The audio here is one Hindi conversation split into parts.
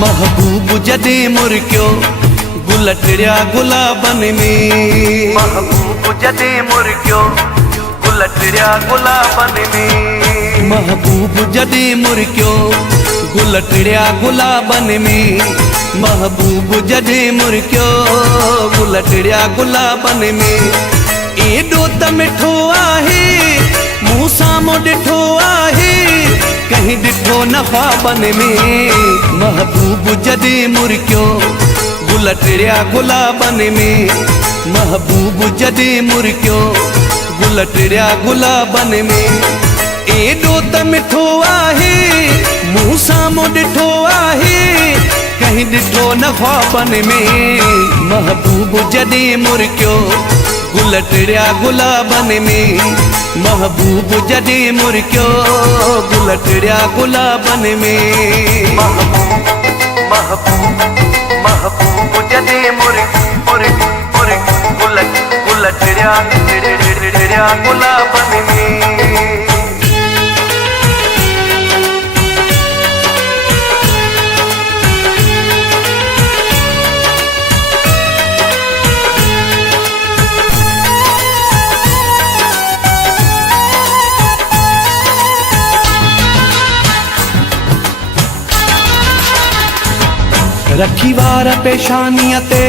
महबूब जदे मुर्क्यो गुलटड़िया गुलाबन में। महबूब जदे मुर्क्यो गुलटड़िया गुलाबन में। महबूब जदे मुर्क्यो गुलटड़िया गुलाबन में। महबूब जदे मुर्क्यो गुलटड़िया गुलाबन में। एडो त मिठो आहे मूं साम्हूं ॾिठो आहे कहीं ॾिठो न ख्वाबन में। महबूब जदे मुर्क्यो गुलटड़िया गुलाबन में। महबूब जदे मुर्क्यो गुलटड़िया गुलाबन में। एडो त मिठो आहे मूं साम्हूं ॾिठो आहे कहीं ॾिठो न ख्वाबन में। महबूब जदे मुर्क्यो गुलटड़िया गुलाबन में। महबूब जदे मुर्क्यो गुलटड़िया गुलाबन में। महबूब जदे गुलटड़िया गुलाबन में। रखी वार पेशानीअ ते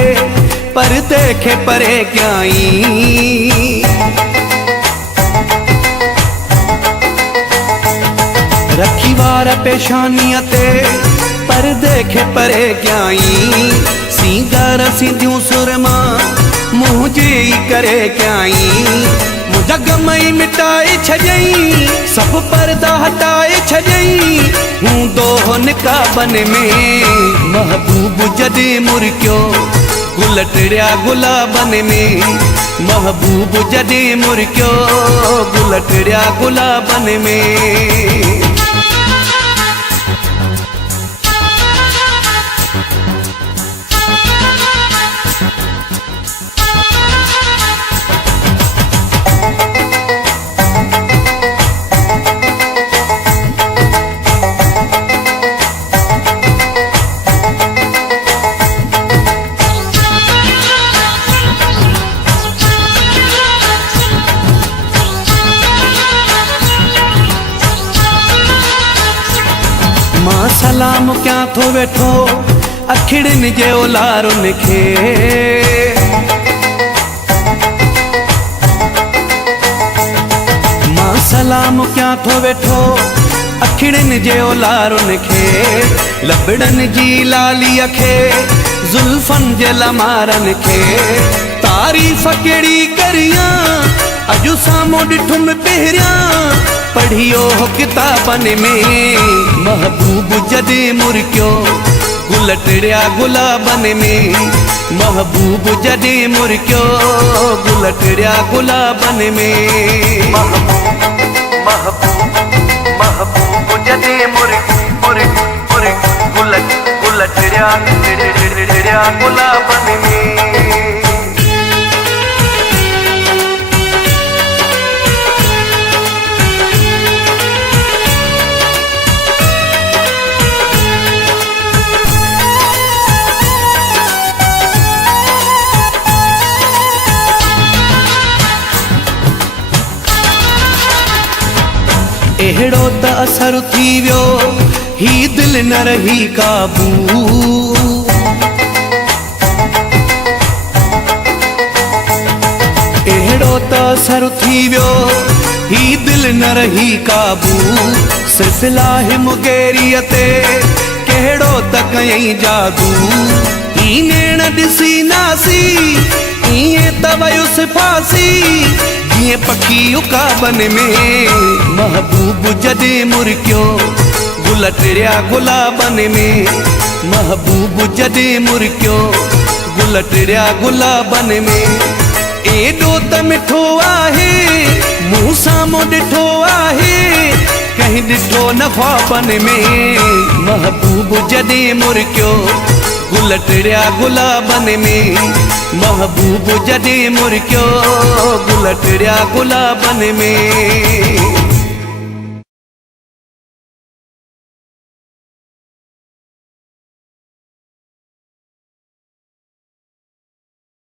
परदे खे परे कयाई। रखी वार पेशानीअ ते परदे खे परे कयाई। सींगार सिंधियूं सुरमा मुंहुं जी करे कयाई। जग मई मिटाए छॾियईं सभु पर्दा हटाए छॾियईं हूंदो हो निकाबन में। महबूब जदे मुर्क्यो गुलटड़िया गुलाबन में। महबूब जदे मुर्क्यो गुलटड़िया गुलाबन में। मां सलाम क्या थो वेठो अखिड़िन जे ओलारुन खे। मां सलाम क्या थो वेठो अखिड़िन जे ओलारुन खे। लबड़न जी लालीअ खे जुल्फन जे लमारन खे। तारीफ़ कहिड़ी करियां अॼु साम्हूं ॾिठुमि पहिरियां पढ़ियो हो किताबन में। महबूब जदे मुर्क्यो गुलटड़िया गुलाबन में। महबूब जदे मुर्क्यो गुलटड़िया गुलाबन में। महबूब जदे गुलटड़िया गुलाबन में। एड़ो त असर थी वियो ही दिल न रही काबू। एड़ो त असर थी वियो ही दिल न रही काबू। सिर्फ लाहे मुगेरीअ ते कहिड़ो त कयईं जादू। ही नेण ॾिसी नासी ईअं त वयुसि फासी जीअं पखी उकाबन में। महबूब जदे मुर्क्यो गुलटड़िया गुलाबन में। महबूब जदे मुर्क्यो गुलटड़िया गुलाबन में। एडो त मिठो आहे मूं साम्हूं ॾिठो आहे कहीं ॾिठो न ख्वाबन में। महबूब जदे मुर्क्यो गुलटड़िया गुलाबन में। महबूब जदे मुर्क्यो गुलटड़िया गुलाबन में।